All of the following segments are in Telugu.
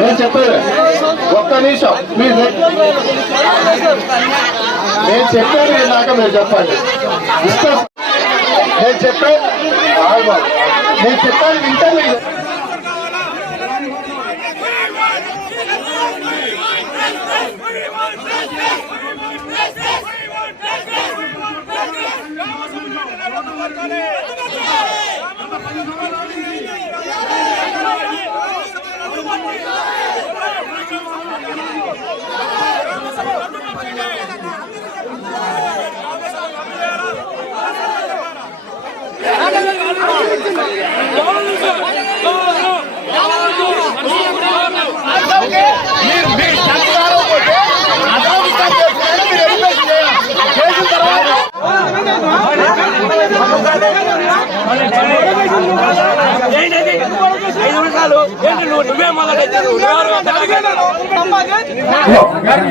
నేను చెప్పేది. ఒక్క నిమిషం. ప్లీజ్ నేను చెప్పాను ఇందాక మీరు చెప్పండి. ఇష్టం. నేను చెప్పాను నేను చెప్పాను వింటే మీరు తర్వాత ఐదు నిమిషాలు. ఏంటి నువ్వు నువ్వే మొదలైతే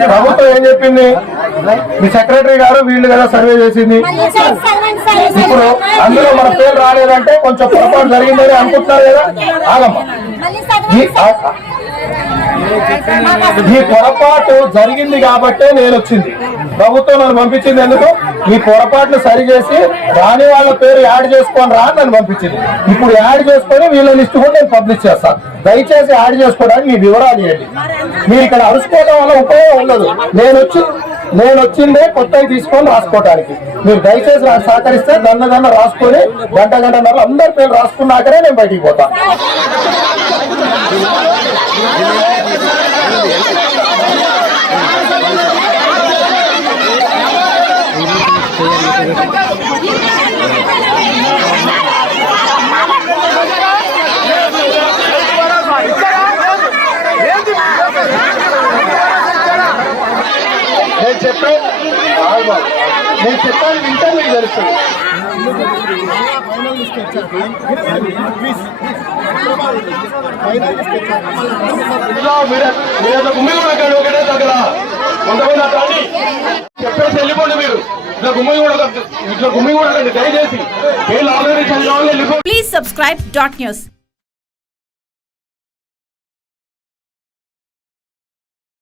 ప్రభుత్వం ఏం చెప్పింది? మీ సెక్రటరీ గారు వీళ్ళు కదా సర్వే చేసింది. ఇప్పుడు అందులో మన పేరు రాలేదంటే కొంచెం పొరపాటు జరిగిందని అనుకుంటున్నారు కదా. ఆగమ్మ. ఈ పొరపాటు జరిగింది కాబట్టే నేను వచ్చింది ప్రభుత్వం నన్ను పంపించింది ఎందుకు? ఈ పొరపాట్లు సరిచేసి రాని వాళ్ళ పేరు యాడ్ చేసుకొని రా నన్ను పంపించింది. ఇప్పుడు యాడ్ చేసుకొని వీళ్ళ లిస్ట్ కూడా నేను పబ్లిష్ చేస్తాను దయచేసి యాడ్ చేసుకోవడానికి మీ వివరాలు ఇవ్వండి. మీరు ఇక్కడ అరుచుకోవడం వల్ల ఉపయోగం ఉండదు. నేను వచ్చి నేను వచ్చిందే కొత్తవి తీసుకొని రాసుకోవడానికి మీరు దయచేసి నాకు సహకరిస్తే దండ దండ రాసుకొని గంట గంటన్నర అందరి పేరు రాసుకున్నాకనే నేను బయటికి పోతాను నేను చెప్పాను నేను చెప్పాను వింటే మీకు తెలుస్తుంది మీరు ఒకటే దగ్గర కొంతమంది అట్లా ఇట్లా గుమ్మి కూడా ఇట్లా గుమ్మి కూడా దయచేసి. Please subscribe dot news